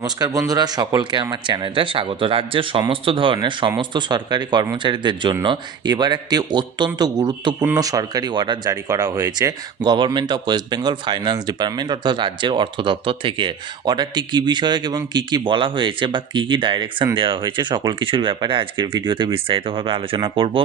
নমস্কার বন্ধুরা, সকলকে আমার চ্যানেলে স্বাগত। রাজ্যের সমস্ত ধরনের সমস্ত সরকারি কর্মচারীদের জন্য এবার একটি অত্যন্ত গুরুত্বপূর্ণ সরকারি অর্ডার জারি করা হয়েছে government of West Bengal finance department অর্থাৎ রাজ্যের অর্থ দপ্তর থেকে। অর্ডারটি কী বিষয়ক এবং কী কী বলা হয়েছে বা কী কী ডাইরেকশন দেওয়া হয়েছে সকল কিছুর ব্যাপারে আজকের ভিডিওতে বিস্তারিতভাবে আলোচনা করব।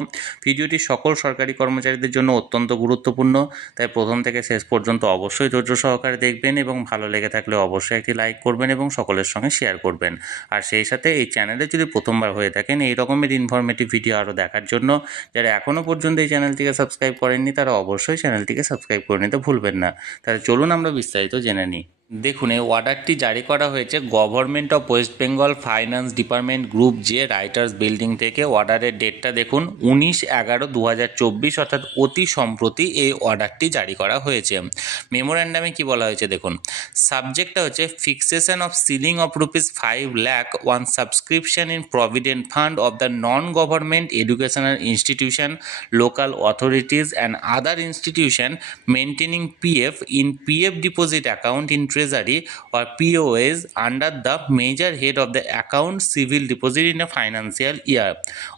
ভিডিওটি সকল সরকারি কর্মচারীদের জন্য অত্যন্ত গুরুত্বপূর্ণ, তাই প্রথম থেকে শেষ পর্যন্ত অবশ্যই ধৈর্য সহকারে দেখবেন এবং ভালো লেগে থাকলে অবশ্যই একটি লাইক করবেন এবং সকলের সঙ্গে শেয়ার করবেন। আর সেই সাথে এই চ্যানেলে যদি প্রথমবার হয়ে থাকেন, এই রকমের ইনফরমেটিভ ভিডিও আরও দেখার জন্য যারা এখনও পর্যন্ত এই চ্যানেলটিকে সাবস্ক্রাইব করেননি, তারা অবশ্যই চ্যানেলটিকে সাবস্ক্রাইব করে নিতে ভুলবেন না। তাহলে চলুন আমরা বিস্তারিত জেনে নিই। দেখুন, এই অর্ডারটি জারি করা হয়েছে government of West Bengal finance department group যে রাইটার্স বিল্ডিং থেকে। অর্ডারের ডেটটা দেখুন, উনিশ এগারো দু অর্থাৎ অতি সম্প্রতি এই অর্ডারটি জারি করা হয়েছে। মেমোরেন্ডামে কি বলা হয়েছে দেখুন সাবজেক্টটা হচ্ছে fixation of ceiling of rupees five lakh one subscription in provident fund of the non government educational institution local authorities and other institution maintaining PF in PF deposit account in treasury or POS under the major head of the account civil deposit in a financial year.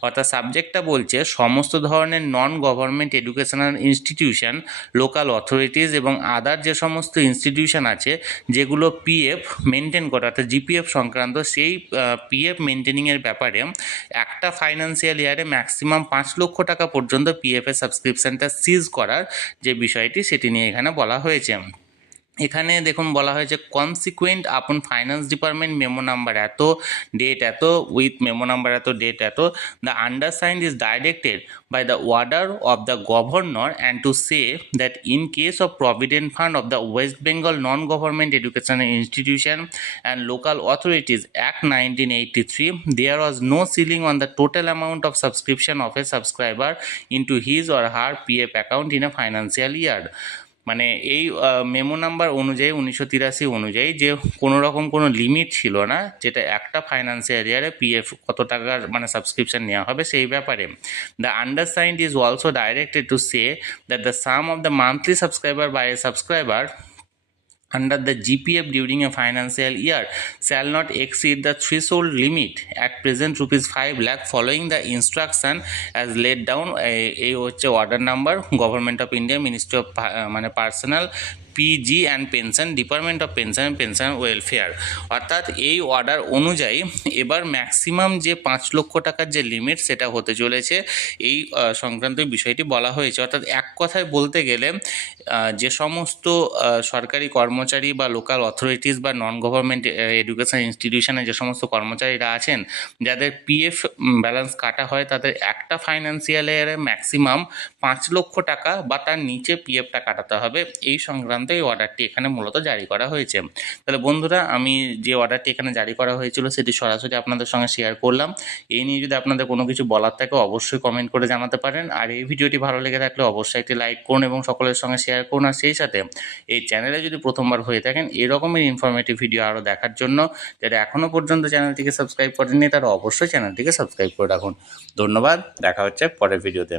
অর্থাৎ সাবজেক্টটা বলছে সমস্ত ধরনের non government educational institution local authorities এবং other যে সমস্ত institution আছে, যেগুলো পিএফ মেনটেন করে, অর্থাৎ জিপিএফ সংক্রান্ত সেই পিএফ মেনটেনিংয়ের ব্যাপারে একটা ফাইন্যান্সিয়াল ইয়ারে ম্যাক্সিমাম পাঁচ লক্ষ টাকা পর্যন্ত পিএফ এর সাবস্ক্রিপশনটা সিজ করার যে বিষয়টি, সেটি নিয়ে এখানে বলা হয়েছে। এখানে দেখুন বলা হয়েছে consequent upon finance department memo number এত ডেট এত উইথ মেমো নাম্বার এত ডেট এত the undersigned is directed by the order of the governor and to say that in case of provident fund of the West Bengal non government educational institution and local authorities act nineteen eighty three there was no ceiling on the total amount of subscription of a subscriber into his or her P F account in a financial year মানে এই memo number অনুযায়ী, উনিশশো তিরাশি অনুযায়ী যে কোনো রকম কোনো লিমিট ছিল না, যেটা একটা ফাইন্যান্সিয়াল ইয়ারে পিএফ কত টাকার মানে সাবস্ক্রিপশন নেওয়া হবে সেই ব্যাপারে। The understand is also directed to say that the sum of the monthly subscriber by a subscriber under the GPF during a financial year shall not exceed the threshold limit at present rupees 5 lakh following the instruction as laid down এই হচ্ছে order number government of India ministry of মানে personal PG and pension department of pension and pension welfare অর্থাৎ এই order অনুযায়ী এবার maximum যে পাঁচ লক্ষ টাকার যে লিমিট সেটা হতে চলেছে, এই সংক্রান্ত বিষয়টি বলা হয়েছে। অর্থাৎ এক কথায় বলতে গেলে যে সমস্ত সরকারি কর্মচারী বা লোকাল অথরিটিস বা নন গভর্নমেন্ট এডুকেশন ইনস্টিটিউশনে যে সমস্ত কর্মচারীরা আছেন, যাদের পিএফ ব্যালেন্স কাটা হয়, তাদের একটা ফাইন্যান্সিয়াল ইয়ারে ম্যাক্সিমাম পাঁচ লক্ষ টাকা বা তার নিচে পিএফটা কাটাতে হবে। এই সংক্রান্ত এই অর্ডারটি এখানে মূলত জারি করা হয়েছে। তাহলে বন্ধুরা, আমি যে অর্ডারটি এখানে জারি করা হয়েছিল, সেটি সরাসরি আপনাদের সঙ্গে শেয়ার করলাম। এই নিয়ে যদি আপনাদের কোনো কিছু বলার থাকে, অবশ্যই কমেন্ট করে জানাতে পারেন। আর এই ভিডিওটি ভালো লেগে থাকলে অবশ্যই একটি লাইক করুন এবং সকলের সঙ্গে শেয়ার করুন। আর সেই সাথে এই চ্যানেলে যদি প্রথমবার হয়ে থাকেন, এরকমের ইনফরমেটিভ ভিডিও আরও দেখার জন্য যারা এখনও পর্যন্ত চ্যানেলটিকে সাবস্ক্রাইব করেননি, তারা অবশ্যই চ্যানেলটিকে সাবস্ক্রাইব করে রাখুন। ধন্যবাদ, দেখা হচ্ছে পরের ভিডিওতে